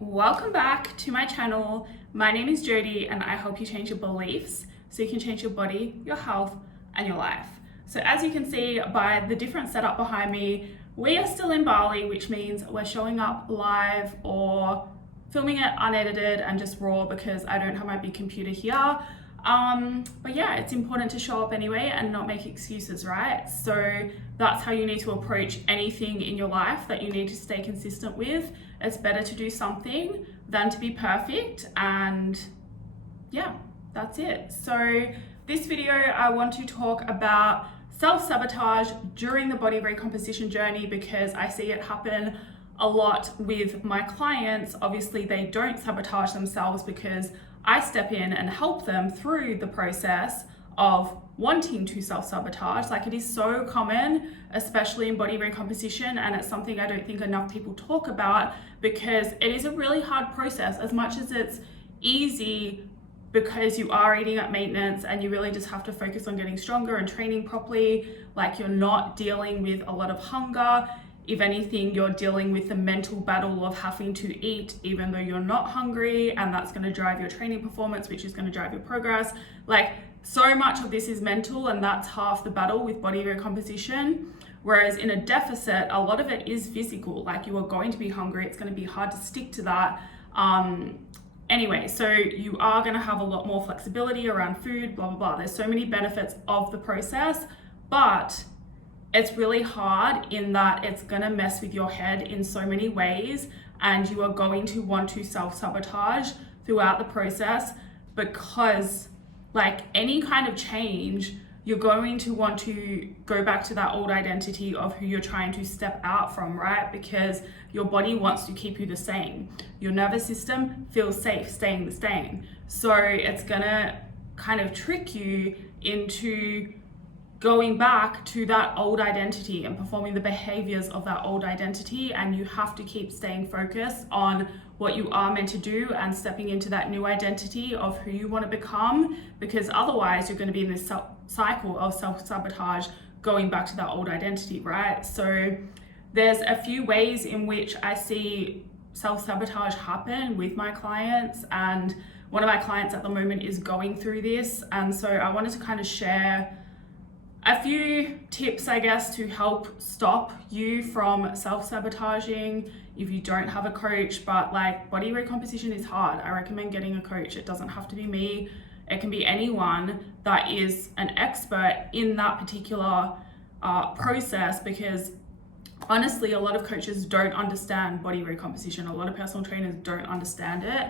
Welcome back to my channel. My name is Jodie and I help you change your beliefs so you can change your body, your health, and your life. So as you can see by the different setup behind me, we are still in Bali, which means we're showing up live or filming it unedited and just raw because I don't have my big computer here. But yeah, it's important to show up anyway and not make excuses, right? So that's how you need to approach anything in your life that you need to stay consistent with. It's better to do something than to be perfect, and yeah, that's it. So this video, I want to talk about self-sabotage during the body recomposition journey because I see it happen a lot with my clients. Obviously, they don't sabotage themselves because I step in and help them through the process of wanting to self-sabotage. Like, it is so common, especially in body recomposition, and it's something I don't think enough people talk about because it is a really hard process. As much as it's easy because you are eating at maintenance and you really just have to focus on getting stronger and training properly, like you're not dealing with a lot of hunger. If anything, you're dealing with the mental battle of having to eat even though you're not hungry, and that's going to drive your training performance, which is going to drive your progress. Like, so much of this is mental, and that's half the battle with body recomposition. Whereas in a deficit, a lot of it is physical. Like, you are going to be hungry. It's going to be hard to stick to that. Anyway, so you are going to have a lot more flexibility around food, blah, blah, blah. There's so many benefits of the process, but it's really hard in that it's going to mess with your head in so many ways, and you are going to want to self-sabotage throughout the process because, like, any kind of change, you're going to want to go back to that old identity of who you're trying to step out from, right? Because your body wants to keep you the same. Your nervous system feels safe staying the same. So it's gonna kind of trick you into going back to that old identity and performing the behaviors of that old identity, and you have to keep staying focused on what you are meant to do and stepping into that new identity of who you want to become, because otherwise you're going to be in this cycle of self-sabotage going back to that old identity, right? So there's a few ways in which I see self-sabotage happen with my clients, and one of my clients at the moment is going through this, and so I wanted to kind of share a few tips, I guess, to help stop you from self-sabotaging if you don't have a coach. But like, body recomposition is hard. I recommend getting a coach. It doesn't have to be me. It can be anyone that is an expert in that particular process, because honestly, a lot of coaches don't understand body recomposition. A lot of personal trainers don't understand it.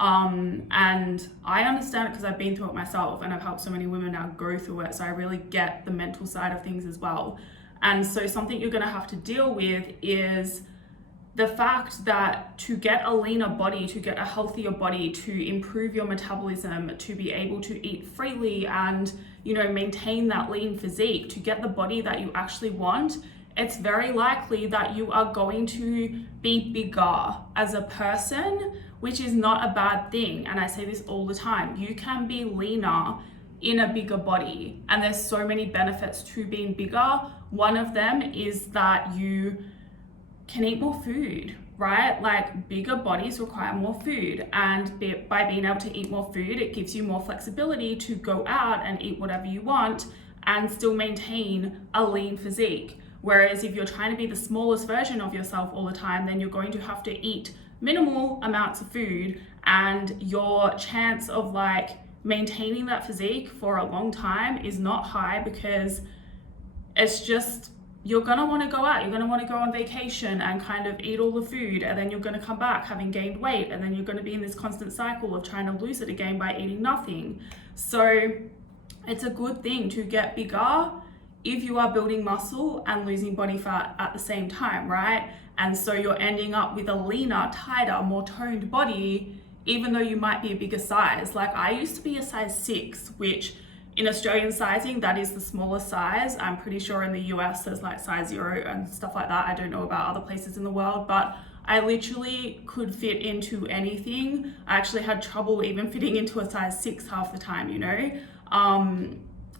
And I understand it because I've been through it myself, and I've helped so many women now go through it. So I really get the mental side of things as well. And so something you're going to have to deal with is the fact that to get a leaner body, to get a healthier body, to improve your metabolism, to be able to eat freely and, you know, maintain that lean physique, to get the body that you actually want, it's very likely that you are going to be bigger as a person, which is not a bad thing. And I say this all the time. You can be leaner in a bigger body, and there's so many benefits to being bigger. One of them is that you can eat more food, right? Like, bigger bodies require more food, and by being able to eat more food, it gives you more flexibility to go out and eat whatever you want and still maintain a lean physique. Whereas if you're trying to be the smallest version of yourself all the time, then you're going to have to eat minimal amounts of food, and your chance of like maintaining that physique for a long time is not high, because it's just, you're gonna want to go out, you're gonna want to go on vacation and kind of eat all the food, and then you're gonna come back having gained weight, and then you're gonna be in this constant cycle of trying to lose it again by eating nothing. So it's a good thing to get bigger if you are building muscle and losing body fat at the same time, right? And so you're ending up with a leaner, tighter, more toned body, even though you might be a bigger size. Like, I used to be a size 6, which in Australian sizing, that is the smallest size. I'm pretty sure in the US there's like size 0 and stuff like that. I don't know about other places in the world, but I literally could fit into anything. I actually had trouble even fitting into a size 6 half the time, you know?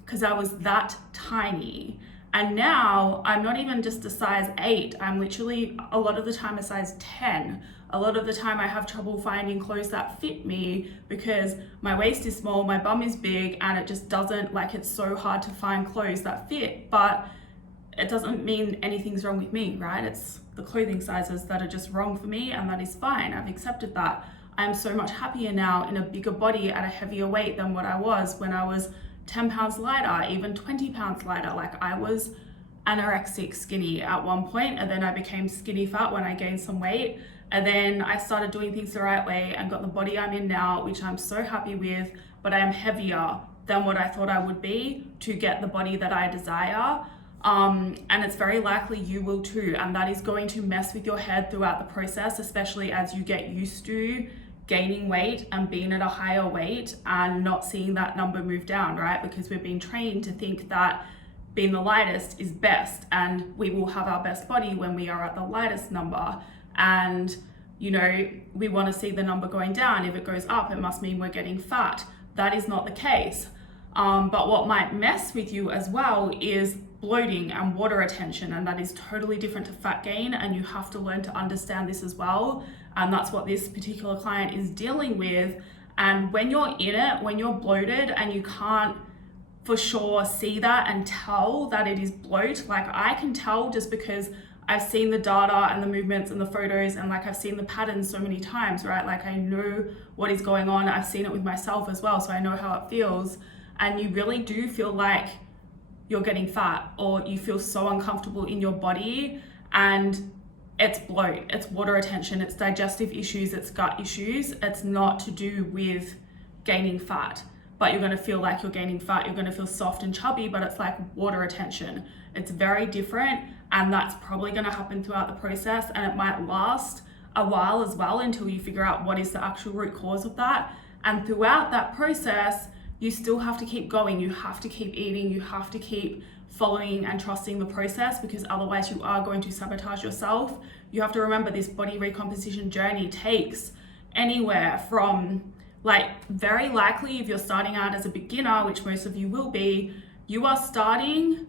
Because I was that tiny. And now I'm not even just a size 8, I'm literally a lot of the time a size 10. A lot of the time I have trouble finding clothes that fit me because my waist is small, my bum is big, and it just doesn't, like, it's so hard to find clothes that fit. But it doesn't mean anything's wrong with me, right? It's the clothing sizes that are just wrong for me, and that is fine. I've accepted that. I'm so much happier now in a bigger body at a heavier weight than what I was when I was 10 pounds lighter, even 20 pounds lighter. Like, I was anorexic skinny at one point, and then I became skinny fat when I gained some weight. And then I started doing things the right way and got the body I'm in now, which I'm so happy with, but I am heavier than what I thought I would be to get the body that I desire. And it's very likely you will too, and that is going to mess with your head throughout the process, especially as you get used to gaining weight and being at a higher weight and not seeing that number move down, right? Because we've been trained to think that being the lightest is best, and we will have our best body when we are at the lightest number. And you know, we want to see the number going down. If it goes up, it must mean we're getting fat. That is not the case. But what might mess with you as well is bloating and water retention, and that is totally different to fat gain, and you have to learn to understand this as well. And that's what this particular client is dealing with. And when you're in it, when you're bloated and you can't for sure see that and tell that it is bloat, like I can tell just because I've seen the data and the movements and the photos, and like I've seen the patterns so many times, right? Like I know what is going on. I've seen it with myself as well, so I know how it feels. And you really do feel like you're getting fat, or you feel so uncomfortable in your body, and it's bloat, it's water retention, it's digestive issues, it's gut issues. It's not to do with gaining fat, but you're going to feel like you're gaining fat. You're going to feel soft and chubby, but it's like water retention. It's very different, and that's probably going to happen throughout the process, and it might last a while as well until you figure out what is the actual root cause of that. And throughout that process, you still have to keep going. You have to keep eating. You have to keep following and trusting the process, because otherwise you are going to sabotage yourself. You have to remember this body recomposition journey takes anywhere from, like, very likely if you're starting out as a beginner, which most of you will be, you are starting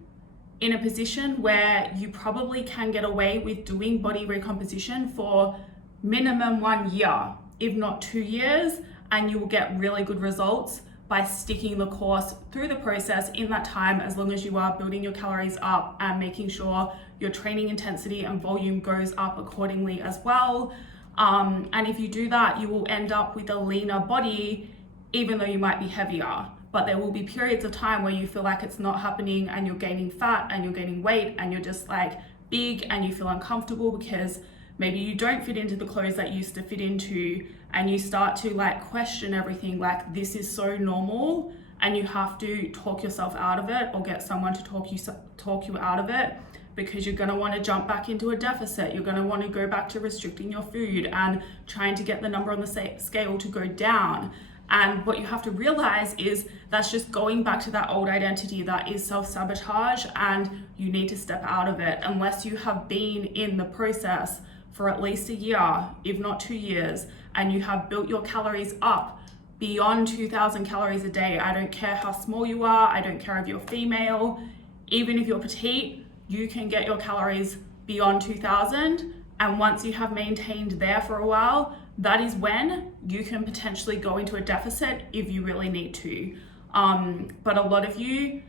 in a position where you probably can get away with doing body recomposition for minimum 1 year, if not 2 years, and you will get really good results by sticking the course through the process in that time, as long as you are building your calories up and making sure your training intensity and volume goes up accordingly as well. And if you do that, you will end up with a leaner body, even though you might be heavier. But there will be periods of time where you feel like it's not happening, and you're gaining fat and you're gaining weight and you're just like big, and you feel uncomfortable because maybe you don't fit into the clothes that you used to fit into, and you start to like question everything, like this is so normal, and you have to talk yourself out of it, or get someone to talk you out of it, because you're going to want to jump back into a deficit. You're going to want to go back to restricting your food and trying to get the number on the scale to go down. And what you have to realize is that's just going back to that old identity that is self-sabotage, and you need to step out of it unless you have been in the process for at least a year, if not 2 years, and you have built your calories up beyond 2,000 calories a day. I don't care how small you are. I don't care if you're female. Even if you're petite, you can get your calories beyond 2,000. And once you have maintained there for a while, that is when you can potentially go into a deficit if you really need to. But a lot of you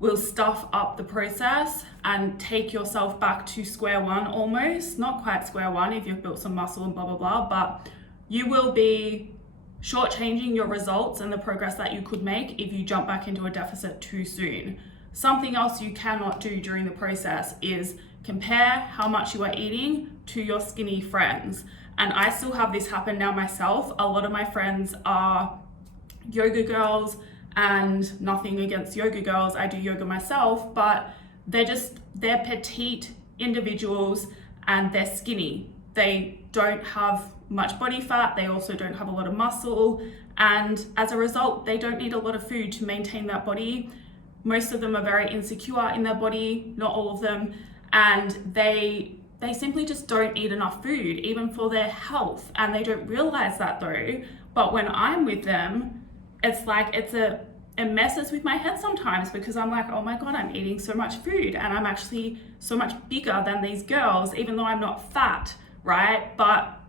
will stuff up the process and take yourself back to square one almost. Not quite square one if you've built some muscle and blah, blah, blah, but you will be shortchanging your results and the progress that you could make if you jump back into a deficit too soon. Something else you cannot do during the process is compare how much you are eating to your skinny friends. And I still have this happen now myself. A lot of my friends are yoga girls, and nothing against yoga girls. I do yoga myself, but they're petite individuals and they're skinny. They don't have much body fat. They also don't have a lot of muscle. And as a result, they don't need a lot of food to maintain that body. Most of them are very insecure in their body, not all of them. And they simply just don't eat enough food, even for their health. And they don't realize that though. But when I'm with them, it's like it messes with my head sometimes, because I'm like, oh my God, I'm eating so much food and I'm actually so much bigger than these girls, even though I'm not fat, right? But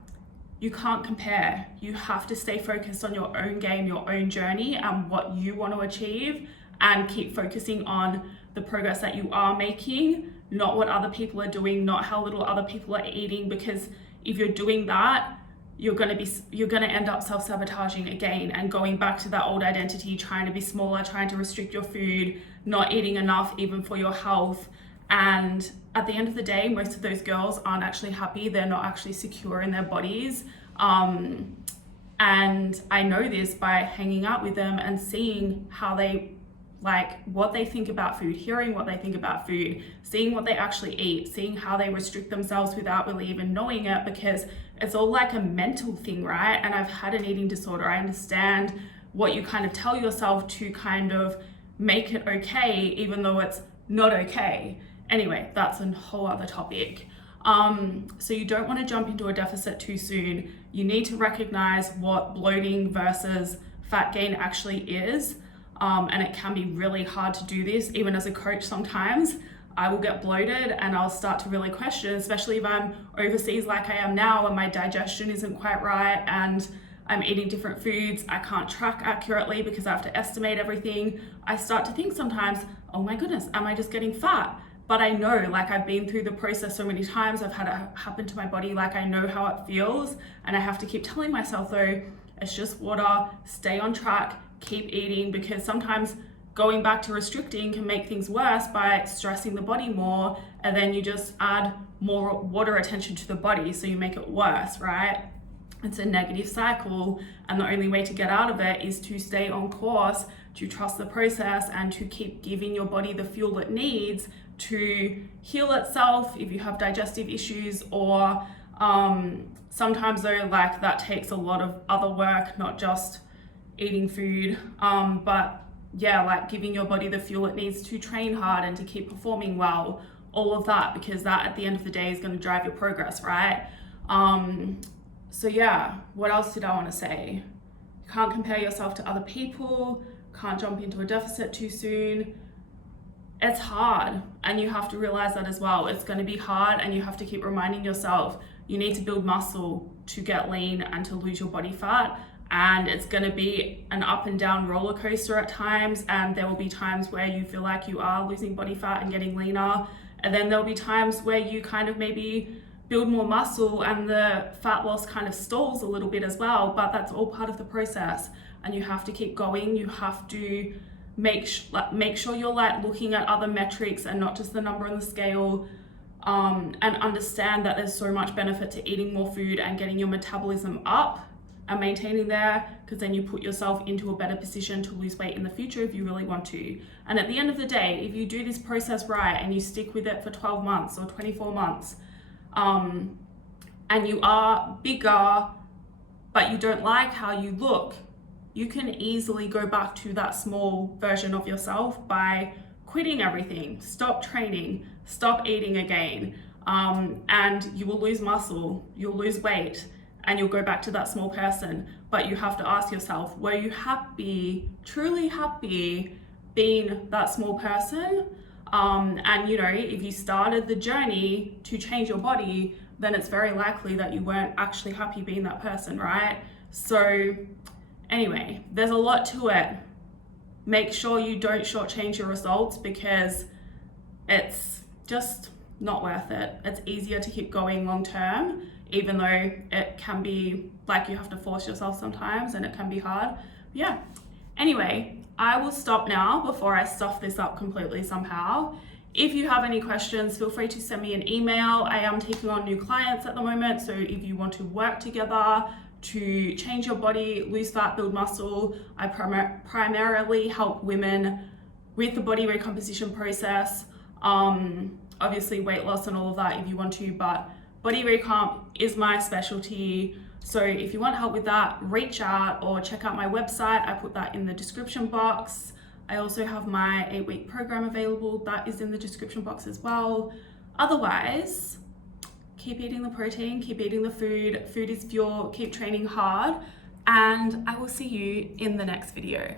you can't compare. You have to stay focused on your own game, your own journey, and what you want to achieve, and keep focusing on the progress that you are making, not what other people are doing, not how little other people are eating, because if you're doing that, you're going to end up self-sabotaging again and going back to that old identity, trying to be smaller, trying to restrict your food, not eating enough even for your health. And at the end of the day, most of those girls aren't actually happy. They're not actually secure in their bodies. And I know this by hanging out with them and seeing how they, like, what they think about food, hearing what they think about food, seeing what they actually eat, seeing how they restrict themselves without really even knowing it, because it's all like a mental thing, right? And I've had an eating disorder. I understand what you kind of tell yourself to kind of make it okay, even though it's not okay. Anyway, that's a whole other topic. So you don't want to jump into a deficit too soon. You need to recognize what bloating versus fat gain actually is. And it can be really hard to do this. Even as a coach, sometimes I will get bloated and I'll start to really question, especially if I'm overseas like I am now and my digestion isn't quite right and I'm eating different foods. I can't track accurately because I have to estimate everything. I start to think sometimes, oh my goodness, am I just getting fat? But I know, like, I've been through the process so many times, I've had it happen to my body, like I know how it feels, and I have to keep telling myself though, it's just water, stay on track, keep eating, because sometimes going back to restricting can make things worse by stressing the body more, and then you just add more water retention to the body, so you make it worse, right? It's a negative cycle, and the only way to get out of it is to stay on course, to trust the process, and to keep giving your body the fuel it needs to heal itself if you have digestive issues, or sometimes though, like, that takes a lot of other work, not just eating food, but yeah, like giving your body the fuel it needs to train hard and to keep performing well, all of that, because that at the end of the day is going to drive your progress, right? So yeah, what else did I want to say? You can't compare yourself to other people, can't jump into a deficit too soon. It's hard, and you have to realize that as well. It's going to be hard, and you have to keep reminding yourself you need to build muscle to get lean and to lose your body fat. And it's going to be an up and down roller coaster at times, and there will be times where you feel like you are losing body fat and getting leaner, and then there'll be times where you kind of maybe build more muscle and the fat loss kind of stalls a little bit as well. But that's all part of the process, and you have to keep going. You have to make sure you're like looking at other metrics and not just the number on the scale, and understand that there's so much benefit to eating more food and getting your metabolism up and maintaining there, because then you put yourself into a better position to lose weight in the future if you really want to. And at the end of the day, if you do this process right and you stick with it for 12 months or 24 months, and you are bigger but you don't like how you look, you can easily go back to that small version of yourself by quitting everything, stop training, stop eating again, and you will lose muscle, you'll lose weight, and you'll go back to that small person. But you have to ask yourself, were you happy, truly happy being that small person? And you know, if you started the journey to change your body, then it's very likely that you weren't actually happy being that person, right? So anyway, there's a lot to it. Make sure you don't shortchange your results, because it's just not worth it. It's easier to keep going long term, even though it can be like you have to force yourself sometimes and it can be hard. Yeah. Anyway, I will stop now before I stuff this up completely somehow. If you have any questions, feel free to send me an email. I am taking on new clients at the moment, so if you want to work together to change your body, lose fat, build muscle, I primarily help women with the body recomposition process. Obviously weight loss and all of that if you want to, but body recomp is my specialty. So if you want help with that, reach out or check out my website. I put that in the description box. I also have my 8-week program available. That is in the description box as well. Otherwise, keep eating the protein, keep eating the food. Food is fuel, keep training hard, and I will see you in the next video.